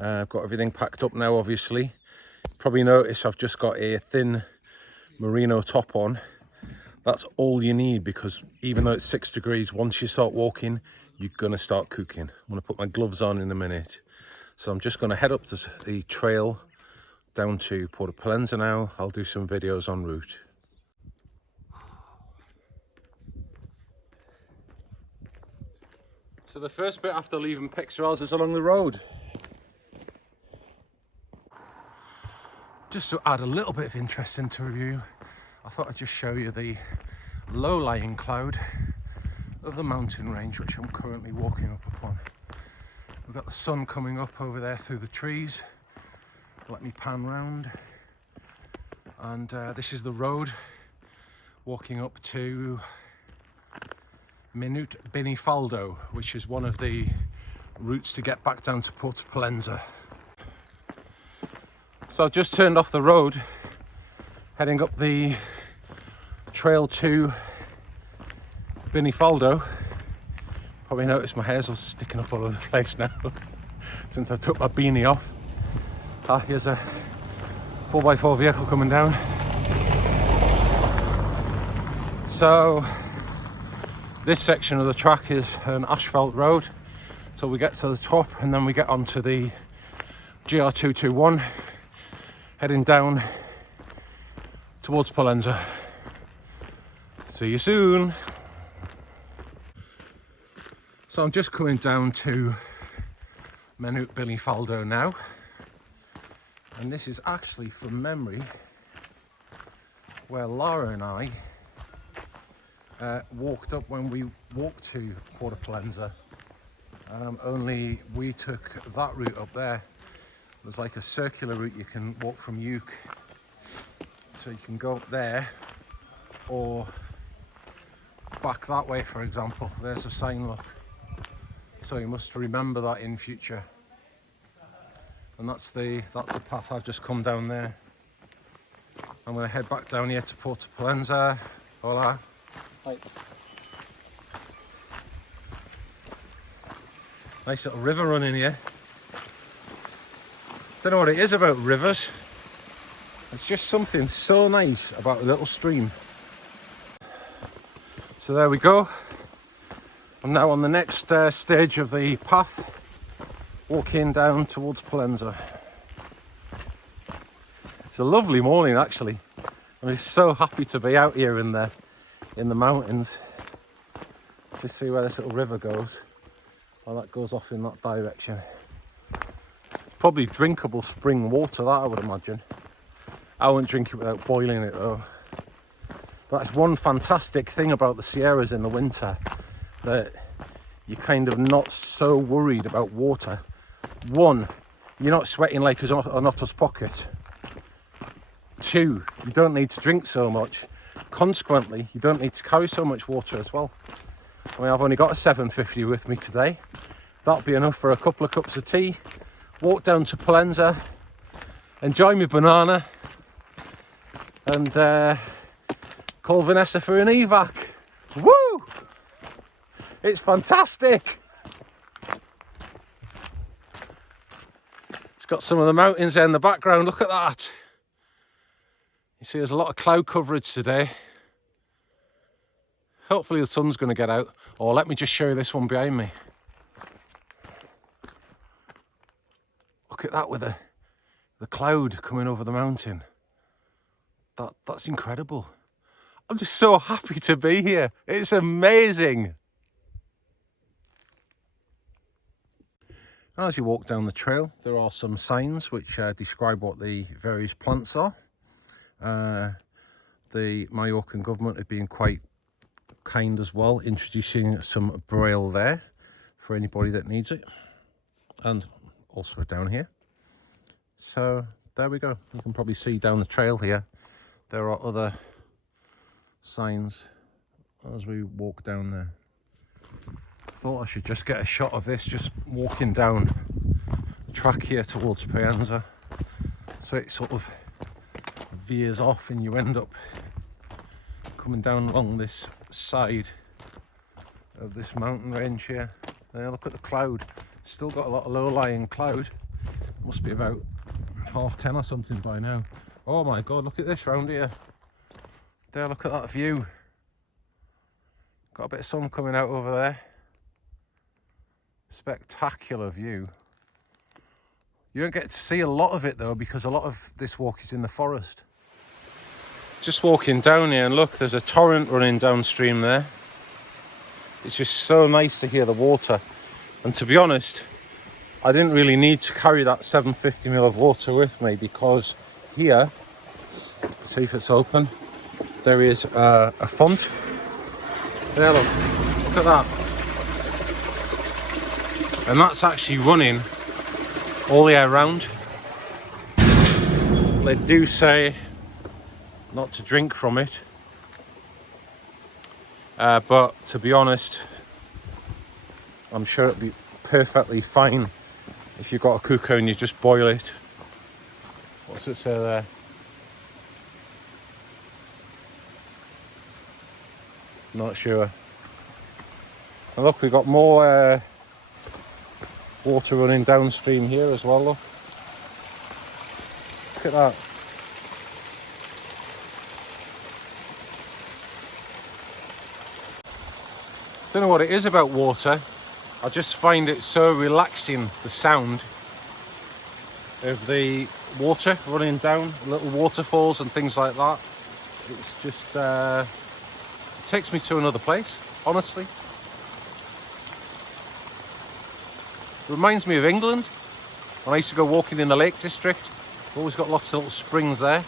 I've got everything packed up now, obviously. Probably notice I've just got a thin merino top on. That's all you need, because even though it's 6 degrees, once you start walking, you're going to start cooking. I'm going to put my gloves on in a minute. So I'm just going to head up the trail down to Pollensa now. I'll do some videos en route. So the first bit after leaving Pixarells is along the road. Just to add a little bit of interest into review, I thought I'd just show you the low-lying cloud of the mountain range which I'm currently walking up upon. We've got the sun coming up over there through the trees. Let me pan round. And this is the road walking up to Minute Binifaldo, which is one of the routes to get back down to Pollensa. So I've just turned off the road, heading up the trail to Binifaldo. Probably noticed my hair's all sticking up all over the place now since I took my beanie off. Here's a 4x4 vehicle coming down. So this section of the track is an asphalt road. So we get to the top and then we get onto the GR221, heading down towards Pollensa. See you soon. So I'm just coming down to Minute Binifaldo now. And this is actually, from memory, where Lara and I walked up when we walked to Pollensa. Only we took that route up there. There's like a circular route you can walk from Uke. So you can go up there or back that way, for example. There's a sign, look. So you must remember that in future. And that's the path I've just come down there. I'm going to head back down here to Pollensa. Hola. Hi. Nice little river running here. Don't know what it is about rivers. It's just something so nice about a little stream. So there we go. I'm now on the next stage of the path, walking down towards Pollensa. It's a lovely morning, actually. I'm just so happy to be out here in the mountains. To see where this little river goes. Well, that goes off in that direction. It's probably drinkable spring water, that I would imagine. I wouldn't drink it without boiling it though. But that's one fantastic thing about the Sierras in the winter, that you're kind of not so worried about water. One, you're not sweating like an otter's pocket. Two, you don't need to drink so much. Consequently, you don't need to carry so much water as well. I mean, I've only got a 750 with me today. That'll be enough for a couple of cups of tea. Walk down to Pollensa, enjoy my banana, and call Vanessa for an evac. Woo! It's fantastic! It's got some of the mountains there in the background, look at that! You see there's a lot of cloud coverage today. Hopefully the sun's going to get out. Or let me just show you this one behind me. Look at that with the cloud coming over the mountain. That's incredible. I'm just so happy to be here. It's amazing. As you walk down the trail, there are some signs which describe what the various plants are. The Mallorcan government have been quite kind as well, introducing some braille there for anybody that needs it, and also down here. So there we go. You can probably see down the trail here there are other signs as we walk down there. Thought I should just get a shot of this just walking down the track here towards Pollensa, so it sort of veers off and you end up coming down along this side of this mountain range here. There, look at the cloud. Still got a lot of low-lying cloud, Must be about 10:30 or something by now. Oh my god, look at this round here. There, look at that view. Got a bit of sun coming out over there. Spectacular view. You don't get to see a lot of it though, because a lot of this walk is in the forest. Just walking down here, and look, there's a torrent running downstream there. It's just so nice to hear the water. And to be honest, I didn't really need to carry that 750ml of water with me, because here, let's see if it's open, there is a font. There, look at that. And that's actually running all the year round. They do say not to drink from it, but to be honest, I'm sure it'd be perfectly fine if you've got a cooker and you just boil it. What's it say there? Not sure. And look, we've got more water running downstream here as well, look. Look at that. Don't know what it is about water. I just find it so relaxing, the sound of the water running down, little waterfalls and things like that. It's just, it takes me to another place, honestly. It reminds me of England. When I used to go walking in the Lake District, we've always got lots of little springs there.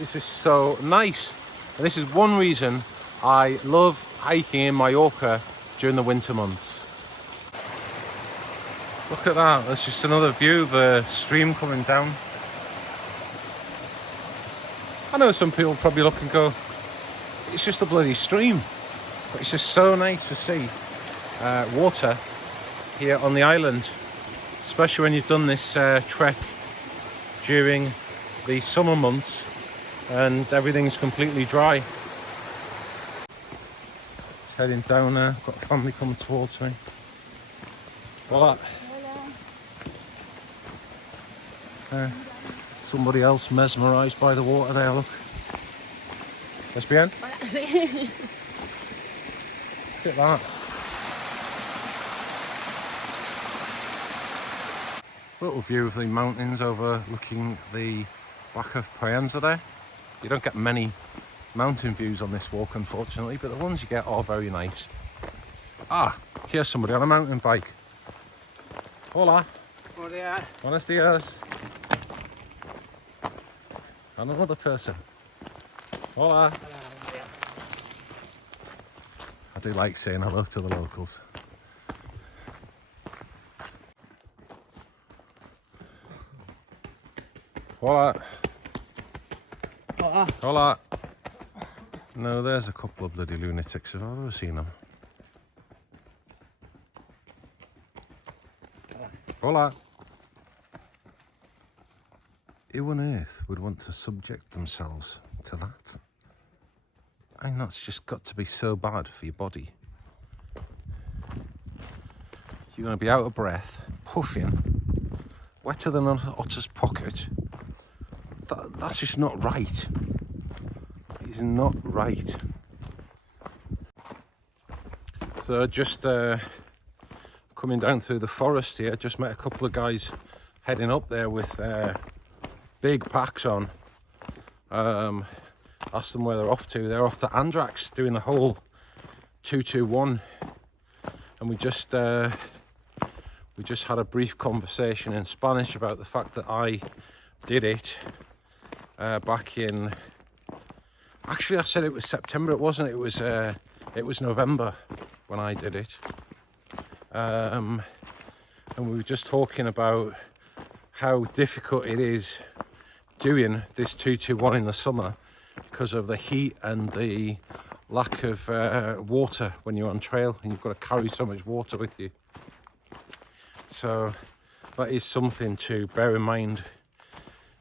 It's just so nice. And this is one reason I love hiking in Mallorca during the winter months. Look at that, there's just another view of the stream coming down. I know some people probably look and go, it's just a bloody stream. But it's just so nice to see water here on the island, especially when you've done this trek during the summer months and everything's completely dry. Just heading down there, got a family coming towards me. What? Somebody else mesmerised by the water there, look. Lesbian? Look at that. Little view of the mountains overlooking the back of Pollensa there. You don't get many mountain views on this walk, unfortunately, but the ones you get are very nice. Ah, here's somebody on a mountain bike. Hola. Buenos dias. And another person. Hola. I do like saying hello to the locals. Hola. Hola. Hola. No, there's a couple of bloody lunatics if I've ever seen them. Hola. Who on earth would want to subject themselves to that? I mean, that's just got to be so bad for your body. You're going to be out of breath, puffing, wetter than an otter's pocket. That's just not right. It's not right. So just coming down through the forest here, just met a couple of guys heading up there with big packs on. Asked them where they're off to. They're off to Andrax, doing the whole 221, and we just had a brief conversation in Spanish about the fact that I did it back in. Actually, I said it was September. It wasn't. It was November when I did it. And we were just talking about how difficult it is doing this 221 in the summer because of the heat and the lack of water when you're on trail and you've got to carry so much water with you. So that is something to bear in mind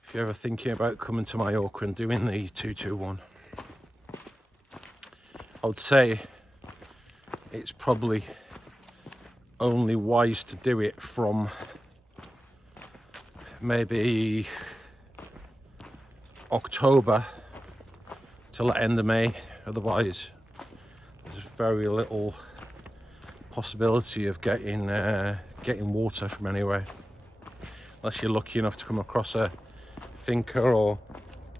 if you're ever thinking about coming to Mallorca and doing the 221. I would say it's probably only wise to do it from maybe October till the end of May. Otherwise, there's very little possibility of getting water from anywhere, unless you're lucky enough to come across a finca or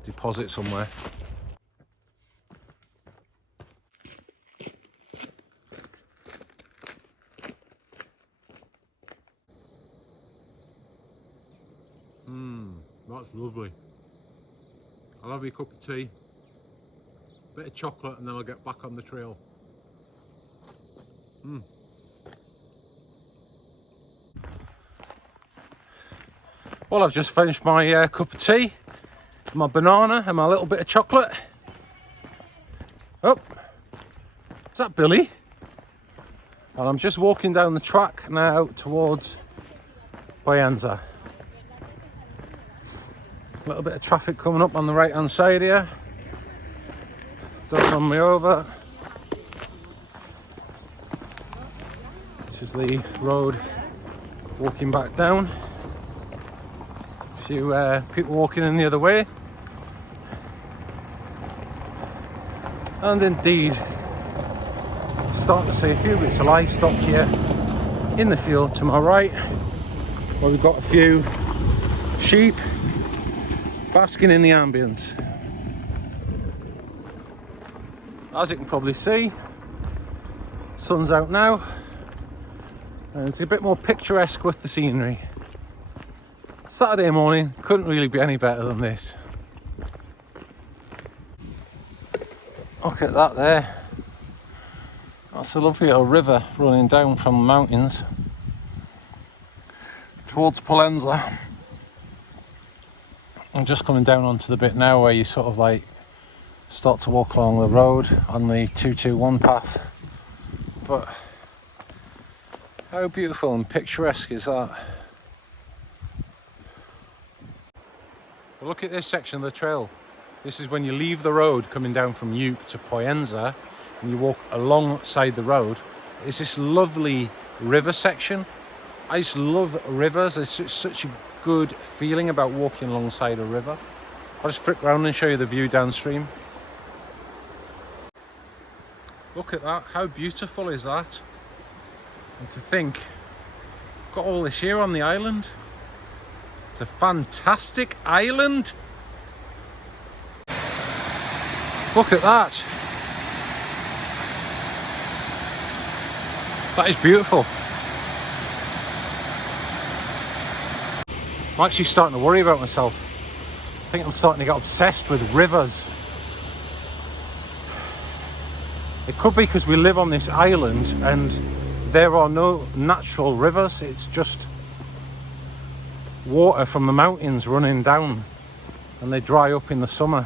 deposit somewhere. That's lovely. I'll have a cup of tea, bit of chocolate, and then I'll get back on the trail. Well, I've just finished my cup of tea, my banana and my little bit of chocolate. Oh, is that Billy? And I'm just walking down the track now towards Pollensa. A little bit of traffic coming up on the right hand side here. Don't run me over. This is the road walking back down. A few people walking in the other way. And indeed, starting to see a few bits of livestock here in the field to my right, where we've got a few sheep basking in the ambience. As you can probably see, sun's out now, and it's a bit more picturesque with the scenery. Saturday morning couldn't really be any better than this. Look at that there. That's a lovely little river running down from the mountains towards Pollensa. I'm just coming down onto the bit now where you sort of like start to walk along the road on the 221 path. But how beautiful and picturesque is that? Well, look at this section of the trail. This is when you leave the road coming down from Uke to Pollensa and you walk alongside the road. It's this lovely river section. I just love rivers. There's such a good feeling about walking alongside a river. I'll just flick around and show you the view downstream. Look at that, how beautiful is that? And to think, got all this here on the island. It's a fantastic island. Look at that. That is beautiful. I'm actually starting to worry about myself. I think I'm starting to get obsessed with rivers. It could be because we live on this island and there are no natural rivers. It's just water from the mountains running down, and they dry up in the summer.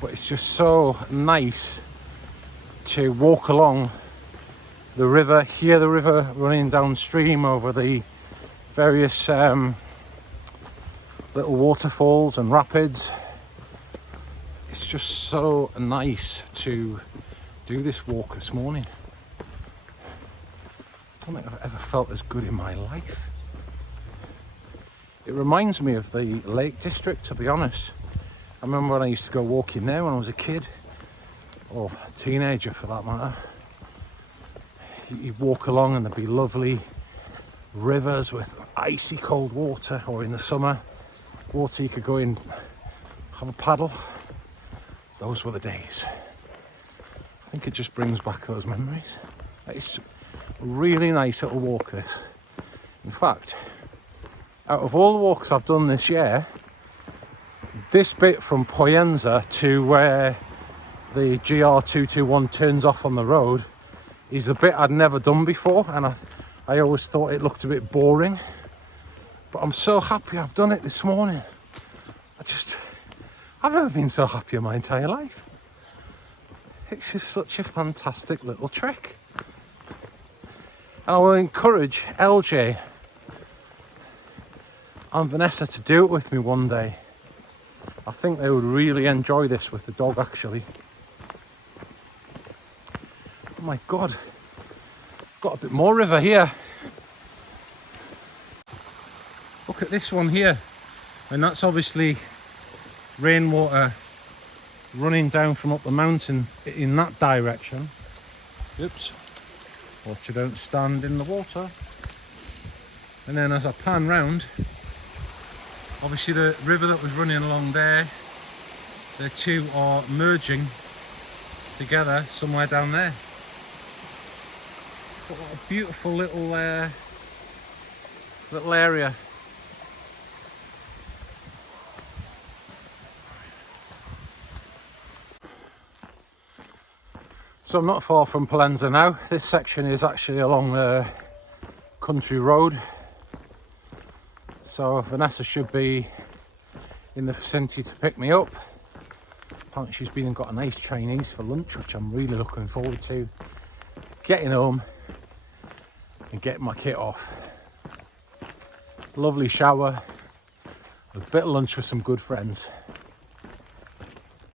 But it's just so nice to walk along the river, hear the river running downstream over the various little waterfalls and rapids. It's just so nice to do this walk this morning. I don't think I've ever felt as good in my life. It reminds me of the Lake District, to be honest. I remember when I used to go walking there when I was a kid, or a teenager for that matter. You'd walk along and there'd be lovely rivers with icy cold water, or in the summer, water you could go in, have a paddle. Those were the days. I think it just brings back those memories. It's a really nice little walk, this. In fact, out of all the walks I've done this year, this bit from Pollensa to where the GR221 turns off on the road is a bit I'd never done before, and I always thought it looked a bit boring. But I'm so happy I've done it this morning. I've never been so happy in my entire life. It's just such a fantastic little trek. And I will encourage LJ and Vanessa to do it with me one day. I think they would really enjoy this with the dog, actually. Oh my God, got a bit more river here. Look at this one here, and that's obviously rainwater running down from up the mountain in that direction. Oops, watch you don't stand in the water. And then as I pan round, obviously the river that was running along there, the two are merging together somewhere down there. What a beautiful little area. So I'm not far from Pollensa now. This section is actually along the country road. So Vanessa should be in the vicinity to pick me up. Apparently she's been and got a nice Chinese for lunch, which I'm really looking forward to. Getting home and getting my kit off. Lovely shower, a bit of lunch with some good friends.